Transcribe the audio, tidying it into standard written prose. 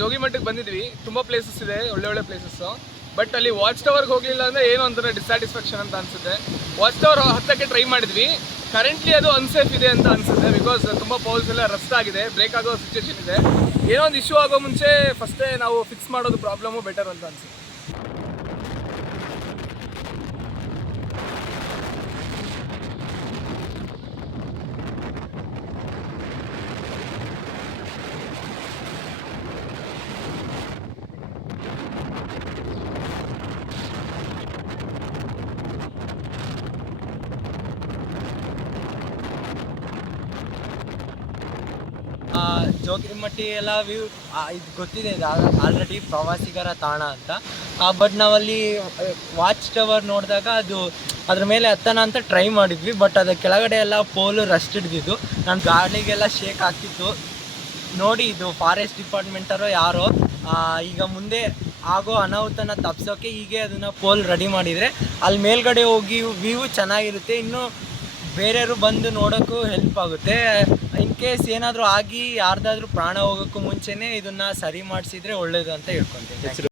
ಜೋಗಿಮಟ್ಟಿಗೆ ಬಂದಿದ್ವಿ, ತುಂಬ ಪ್ಲೇಸಸ್ ಇದೆ, ಒಳ್ಳೆ ಪ್ಲೇಸಸ್ಸು. ಬಟ್ ಅಲ್ಲಿ ವಾಚ್ ಟವರ್ಗೆ ಹೋಗಲಿಲ್ಲ ಅಂದರೆ ಏನೋ ಒಂಥರ ಡಿಸ್ಸ್ಯಾಟಿಸ್ಫ್ಯಾಕ್ಷನ್ ಅಂತ ಅನಿಸುತ್ತೆ. ವಾಚ್ ಟವರ್ ಹತ್ತಕ್ಕೆ ಟ್ರೈ ಮಾಡಿದ್ವಿ, ಕರೆಂಟ್ಲಿ ಅದು ಅನ್ಸೇಫ್ ಇದೆ ಅಂತ ಅನಿಸುತ್ತೆ. ಬಿಕಾಸ್ ತುಂಬ ಪೋಲ್ಸ್ ಎಲ್ಲ ರಸ್ಟ್ ಆಗಿದೆ, ಬ್ರೇಕ್ ಆಗೋ ಸಿಚುವೇಶನ್ ಇದೆ. ಏನೋ ಒಂದು ಇಶ್ಯೂ ಆಗೋ ಮುಂಚೆ ಫಸ್ಟೇ ನಾವು ಫಿಕ್ಸ್ ಮಾಡೋದು ಪ್ರಾಬ್ಲಮು ಬೆಟರ್ ಅಂತ ಅನಿಸುತ್ತೆ. ಜೋಗಿಮಟ್ಟಿ ಎಲ್ಲ ವ್ಯೂ ಇದು ಗೊತ್ತಿದೆ, ಇದು ಆಲ್ರೆಡಿ ಪ್ರವಾಸಿಗರ ತಾಣ ಅಂತ. ಬಟ್ ನಾವಲ್ಲಿ ವಾಚ್ ಟವರ್ ನೋಡಿದಾಗ ಅದ್ರ ಮೇಲೆ ಹತ್ತನ ಅಂತ ಟ್ರೈ ಮಾಡಿದ್ವಿ. ಬಟ್ ಅದರ ಕೆಳಗಡೆ ಎಲ್ಲ ಪೋಲು ರಸ್ಟ್ ಹಿಡ್ದಿದ್ದು, ನನ್ನ ಗಾಡಿಗೆಲ್ಲ ಶೇಕ್ ಆಗ್ತಿತ್ತು. ನೋಡಿ, ಇದು ಫಾರೆಸ್ಟ್ ಡಿಪಾರ್ಟ್ಮೆಂಟರೋ ಯಾರೋ ಈಗ ಮುಂದೆ ಆಗೋ ಅನಾಹುತನ ತಪ್ಸೋಕ್ಕೆ ಹೀಗೆ ಅದನ್ನು ಪೋಲ್ ರೆಡಿ ಮಾಡಿದರೆ ಅಲ್ಲಿ ಮೇಲ್ಗಡೆ ಹೋಗಿ ವ್ಯೂ ಚೆನ್ನಾಗಿರುತ್ತೆ. ಇನ್ನು ಬೇರೆಯವರು ಬಂದು ನೋಡೋಕ್ಕೂ ಹೆಲ್ಪ್ ಆಗುತ್ತೆ. ಇನ್ ಕೇಸ್ ಏನಾದರೂ ಆಗಿ ಯಾರ್ದಾದ್ರೂ ಪ್ರಾಣ ಹೋಗೋಕ್ಕೂ ಮುಂಚೆನೇ ಇದನ್ನು ಸರಿ ಮಾಡಿಸಿದ್ರೆ ಒಳ್ಳೆಯದು ಅಂತ ಹೇಳ್ಕೊತೀನಿ.